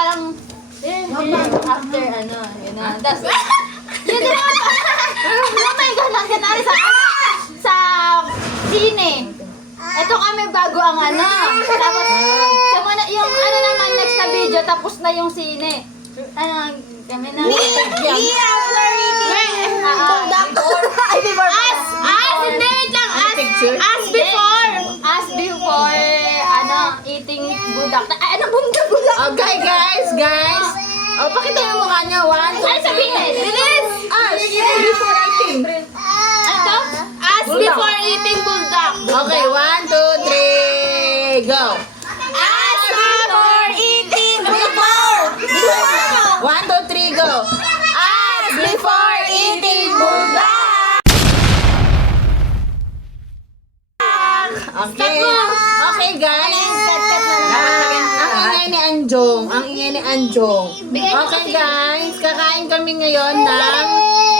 parang, after ano, yun na. Tapos, yun din naman, oh my God, nangyari sa sine. Ito kami bago ang ano. Tapos, yung ano naman, next na video, tapos na yung sine. Ano, kami na. Hindi, wait lang. As before, ano, eating budak. Ano, budak? Okay, guys. O, pakita yung mukha niya. 1, 2, 3. Ano sabihin? Bilis! Before eating. Ano? As before eating budak. Okay, 1, 2, 3, go. As before eating budak. 1, 2, 3, go. As before eating bulldog. Okay. Okay, guys. Ang ingay ni Anjong. Okay, guys. Kakain kami ngayon ng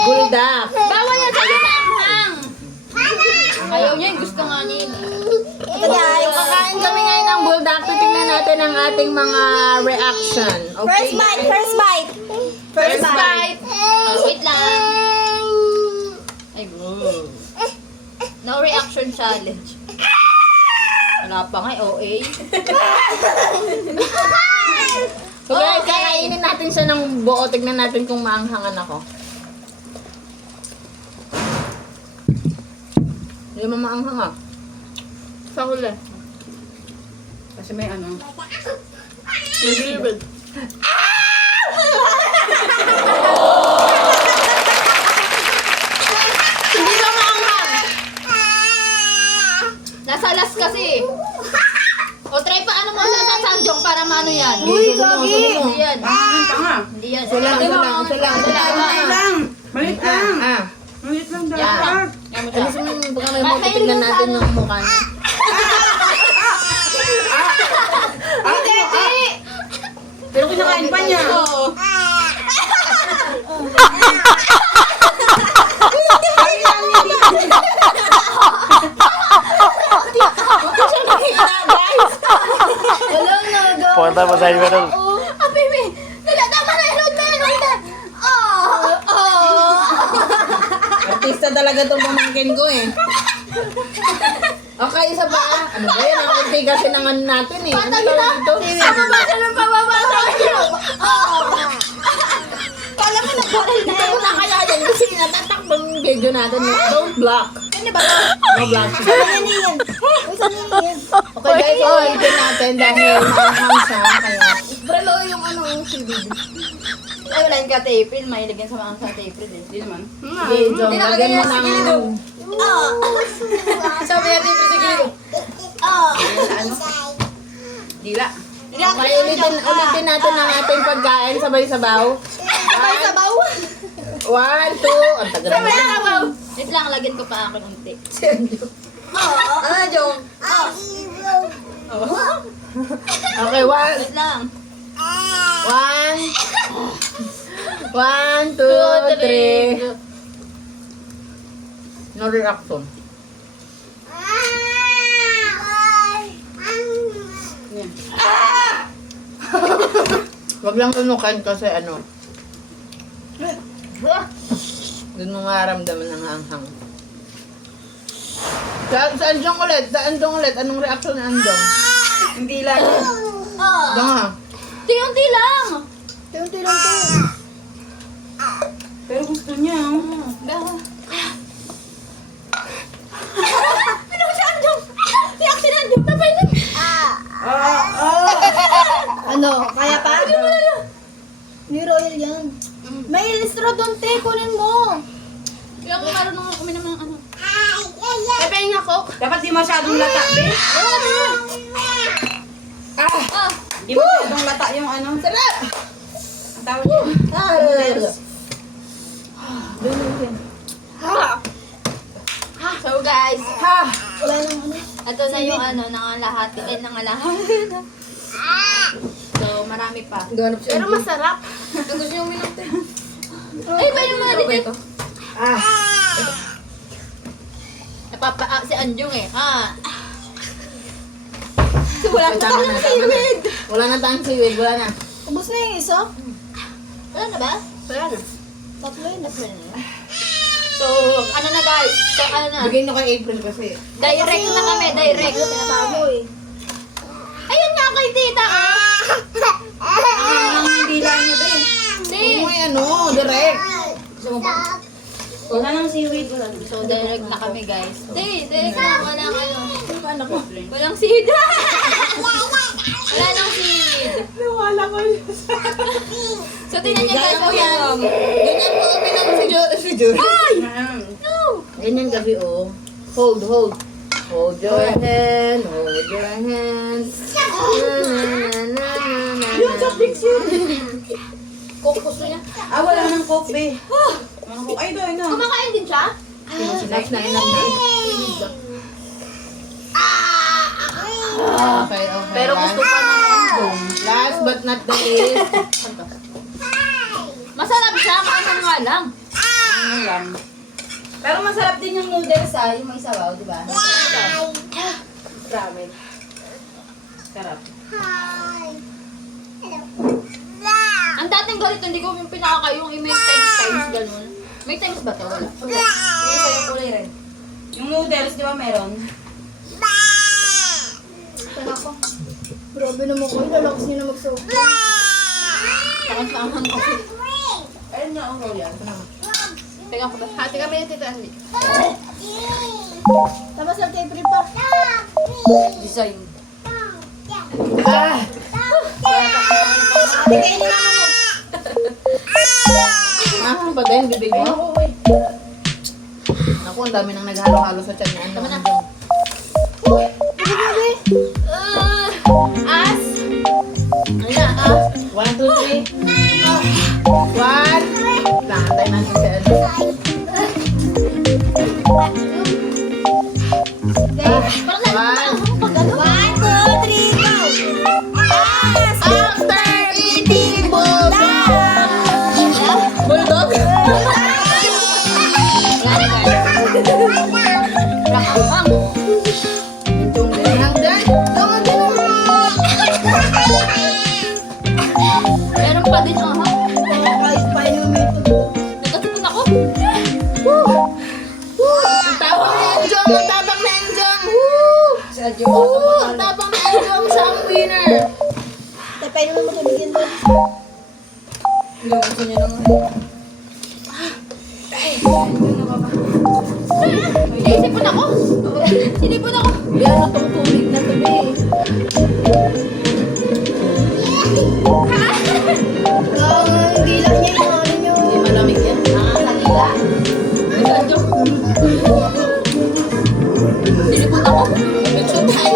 buldak. Bawal yan sa'yo na ang. Ayaw niya, gusto nga niya yun. Kakain kami ngayon ng buldak. Titingnan natin ang ating mga reaction. Okay? First bite. First bite. Wait lang. Ay, bro. No reaction challenge. Wala pa nga, OA. So guys, kakainin natin siya ng buo. Tignan natin kung maanghangan ako. Hindi mo maanghang ah. Sa huli. Kasi may ano. Hindi ba maanghang? Nasa last kasi. O try pa ano mo sa Sanjong para maano yan. Uy, gagi! Hindi yan. Tanga. Hindi yan. Isa lang. Maliit lang. Maliit lang. Ah. Maliit lang Yan. dapat. Yan mo siya. Alisin mo yung baka may mo. Titignan natin yung mukha niya. Pero kinakain pa niya. Oo. Pumunta pa sa inyo doon. Ah, baby! Tama na! Load na! Load na! Artista talaga itong pamangkin ko eh. Okay, isa pa. Ano ba yan? Ang kunti kasi ng ano natin eh. Ano tawag dito? Pababasa ng pababasa! Kala mo nagbaral na Ito na kaya yan kasi natatakbang yung video natin. Don't block. Ano ba? No block. Okay guys, ulitin natin dahil maanghang siya. Kaya, bralo yung ano yung seaweed. Ay, wala yung ka-tapril. Mahilig yan sa mga ka-tapril eh. Hindi naman. Medyo, lagyan mo ng... Sabi natin sa gilid. Dila. Okay, ulitin natin ang ating pagkain sabay-sabaw. Sabay sabaw. 1, 2, ang tagal Sabay na. sabaw. Wait lang, lagyan ko pa ako ng unti. Ano, Jong? Okay, 1, Wait lang. 1, 2, 3. No reaction. Yan. Wag lang tunukan kasi ano. Doon mo maramdaman ang hanghang. Sa Anjong ulit. Anong reaction ni Anjong? Hindi lang. Anjong ha? Unti-unti lang. Pero gusto niya. Ano si Anjong? Reaction ni Anjong. Tapay na. Ano? Kaya pa? New Royal yan. May straw doon, te. Kunin mo. Kaya ako marunong ako uminom ng ano. Tapay nga ko. Dapat di masyadong lata, be. Di masyadong lata yung ano. Sarap! Ang tawag niya. So guys, Wala nang ano. ito na yung ano, nangalahati. So, marami pa. Ganap siya. Pero masarap. Ito gusto nyo uminom ito. Ay, ba yung mga dito? Si Anjong eh. So, wala Ay, pa tama tayong na. seaweed. Wala na tayong seaweed. Wala na. Ubus na yung isa? Wala na ba? Wala na. Tatlo yun. So, ano na guys? So, ano na? Bigay nyo kay April kasi. Direct na kami, direct. Tinatago eh. Ayun nga kay tita, ah! Ang dila niya ba eh. Hindi. Kung may ano, direct. Wala nang seaweed. Wala. So, direct na kami guys. Hindi, direct na. Walang ano. Paano ko? Walang seed. Wala nang seed. Nawala ko yun. So, tingnan niyo guys ang yan. Ganyan po kami ng video. No! Ganyan kasi oh. Hold, hold. Hold your hand, hold your hand. Yung sa picture. Kung gusto niya. Ah, wala nang coke, be. Walang coke. Ay, doy na. Kumakain din siya? Enough na, enough na. Okay, okay. Pero gusto pa ng Anjong. Last but not the least. Masarap siya, maanong nga lang. Ano lang. Pero masarap din yung noodles ah, yung may sabaw, di ba? Grabe. Sarap. Ang dating ganito, hindi ko yung pinakakayo yung may times ganun. May times ba ito? Wala. Yung isa yung kulay red. Yung noodles, di ba meron? Grabe naman ko. Lalakas niyo na mag-soap. Takang-takang kasi. Ayun nga, ang yan. Teka ko ba? Hati kami ni Tita Ashley. Tapos lang kay Pri pa. Design. Ah! Bigay niyo naman mo. Ah, pa din, bibig mo? Naku, ang dami nang naghalo-halo sa tiyan niya. Tama na. As. Ano na? As. 1, 2, 3. 1. Nakantay natin si ano. Parang nalito pag ano? 1, 2, 3, go! After eating bulldog! Bulldog? Yan guys. Rakang. Itong hanggang. Meron pa din aha. Kahit pa yung ito. Nagkasipon ako. Ang tabang na Enjong! Ang tabang na Enjong! Woo! Ang tabang na Enjong sa ang winner! Tapay naman mo bigyan doon. Hindi ko gusto niya naman. Naisipon ako. Sinipon ako. Yan na itong tubig na to, be. Ang gila niya yung ano niyo. Hindi malamig yan. Nakakalila. Nagkadyo. Sinipon ako. Picture tayo